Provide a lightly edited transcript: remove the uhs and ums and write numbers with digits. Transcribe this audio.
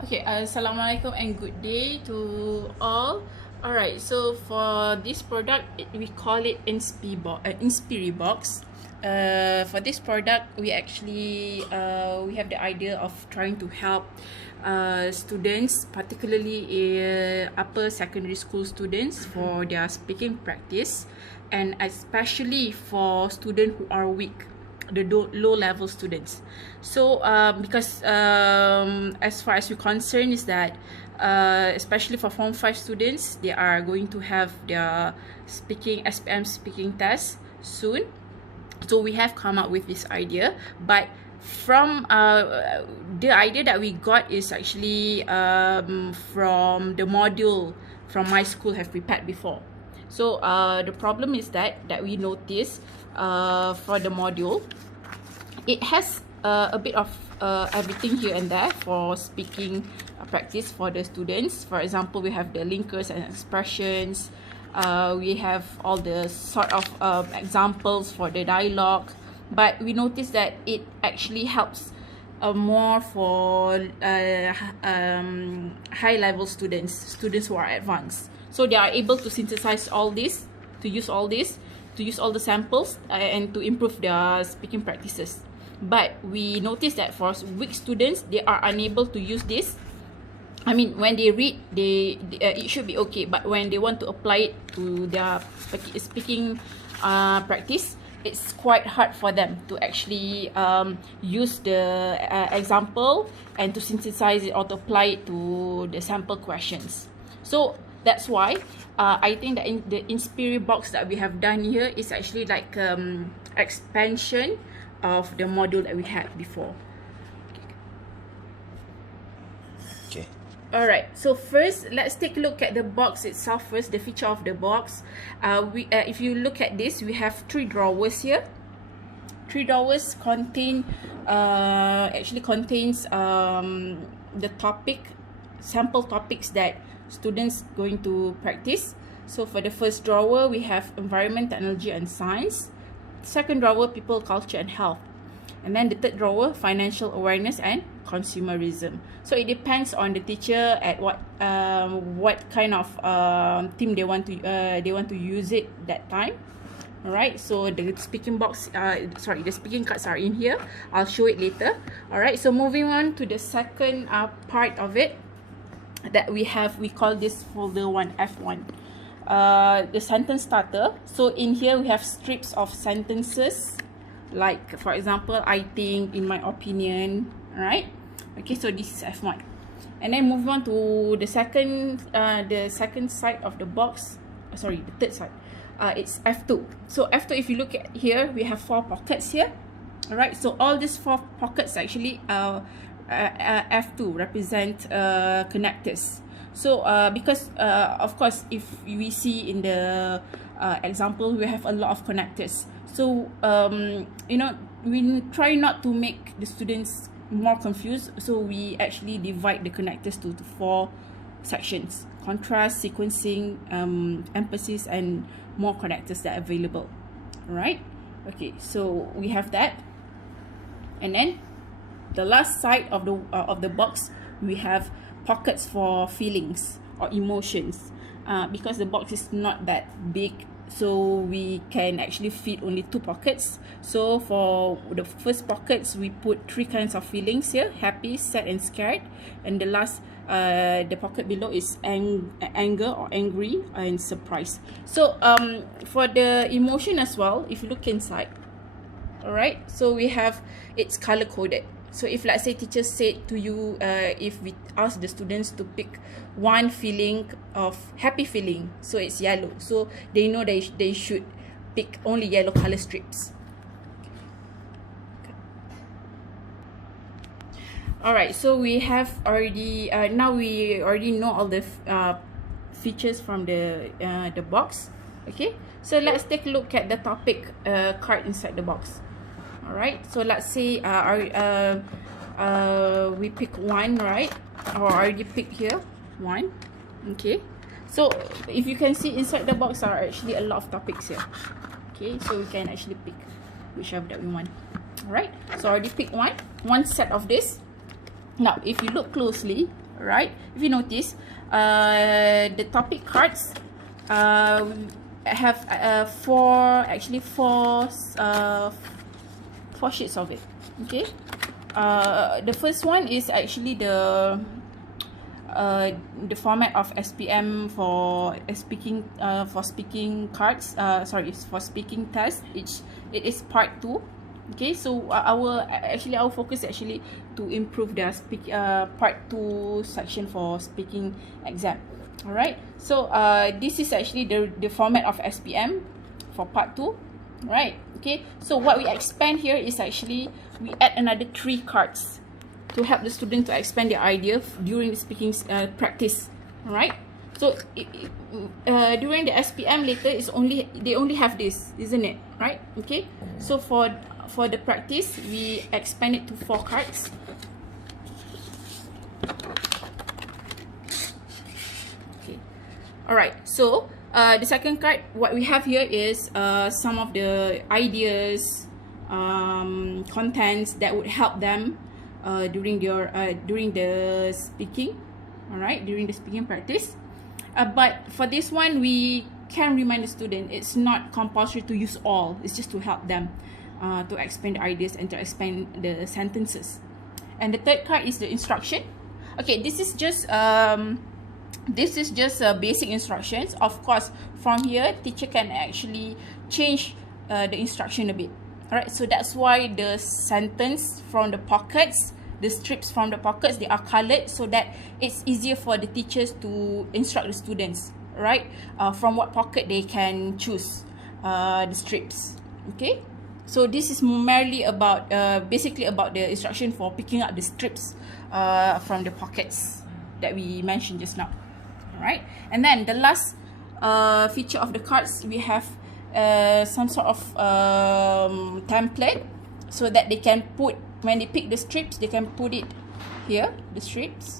Okay, Assalamualaikum and good day to all. Alright, so for this product, we call it Inspiribox. For this product, we actually we have the idea of trying to help students, particularly upper secondary school students, for their speaking practice, and especially for students who are weak, the low level students. So because as far as we're concerned is that especially for Form 5 students, they are going to have their SPM speaking test soon. So we have come up with this idea, but from the idea that we got is actually from the module from my school have prepared before. So the problem is that we noticed for the module, it has a bit of everything here and there for speaking practice for the students. For example, we have the linkers and expressions. We have all the sort of examples for the dialogue, but we noticed that it actually helps more for high level students who are advanced. So they are able to synthesize all this, to use all the samples and to improve their speaking practices. But we noticed that for weak students, they are unable to use this. I mean, when they read, it should be okay, but when they want to apply it to their speaking practice, it's quite hard for them to actually use the example and to synthesize it or to apply it to the sample questions. So that's why I think that in the Inspiribox that we have done here is actually like expansion of the module that we had before. Okay. Alright, so first let's take a look at the box itself first, the feature of the box. If you look at this, we have 3 drawers here. 3 drawers contains the sample topics that students going to practice. So for the first drawer, we have environment, technology and science. Second drawer, people, culture and health. And then the third drawer, financial awareness and consumerism. So it depends on the teacher at what kind of theme they want to use it that time. Alright, so the speaking the speaking cards are in here. I'll show it later. Alright, so moving on to the second part of it that we call this folder 1, F1. The sentence starter. So in here we have strips of sentences, like for example, I think, in my opinion, right? Okay, so this is F1. And then move on to the second side of the box, the third side. It's F2. So F2, if you look at here, we have 4 pockets here. Alright, so all these 4 pockets actually F2 represent connectors. So because of course, if we see in the example, we have a lot of connectors. So you know, we try not to make the students more confused. So we actually divide the connectors to 4 sections: contrast, sequencing, emphasis, and more connectors that are available. Right? Okay, so we have that. And then the last side of the box, we have pockets for feelings or emotions. Because the box is not that big, so we can actually fit only 2 pockets. So for the first pockets, we put 3 kinds of feelings here: happy, sad and scared. And the last the pocket below is anger or angry and surprise. So for the emotion as well, if you look inside, alright, so we have, it's color coded. So if let's say teacher said to you, if we ask the students to pick one feeling of happy feeling, so it's yellow, so they know they should pick only yellow color strips. Alright, so we have already now we already know all the features from the box. Okay, so let's take a look at the topic card inside the box. Alright, so let's say we pick 1, right? Or already picked here 1. Okay, so if you can see inside the box are actually a lot of topics here. Okay, so we can actually pick whichever that we want. Alright, so I already picked one set of this. Now if you look closely, right? If you notice, the topic cards have four sheets of it. Okay, the first one is actually the format of SPM for speaking cards. For speaking test. It is part 2. Okay, so our focus actually to improve the part 2 section for speaking exam. All right, so this is actually the format of SPM for part 2, right? Okay, so what we expand here is actually we add another 3 cards to help the student to expand their idea during the speaking practice. All right, so during the SPM later they only have this, isn't it? Right? Okay, so for the practice we expand it to 4 cards. Okay, all right, so the second card, what we have here is some of the ideas, contents that would help them during the speaking. All right, during the speaking practice. But for this one, we can remind the student it's not compulsory to use all. It's just to help them to expand the ideas and to expand the sentences. And the third card is the instruction. Okay, this is just basic instructions. Of course, from here, teacher can actually change the instruction a bit. Alright, so that's why the sentence from the pockets, the strips from the pockets, they are colored so that it's easier for the teachers to instruct the students, right? From what pocket they can choose the strips. Okay, so this is merely about basically about the instruction for picking up the strips from the pockets that we mentioned just now. Alright, and then the last feature of the cards, we have some sort of template so that they can put, when they pick the strips, they can put it here, the strips.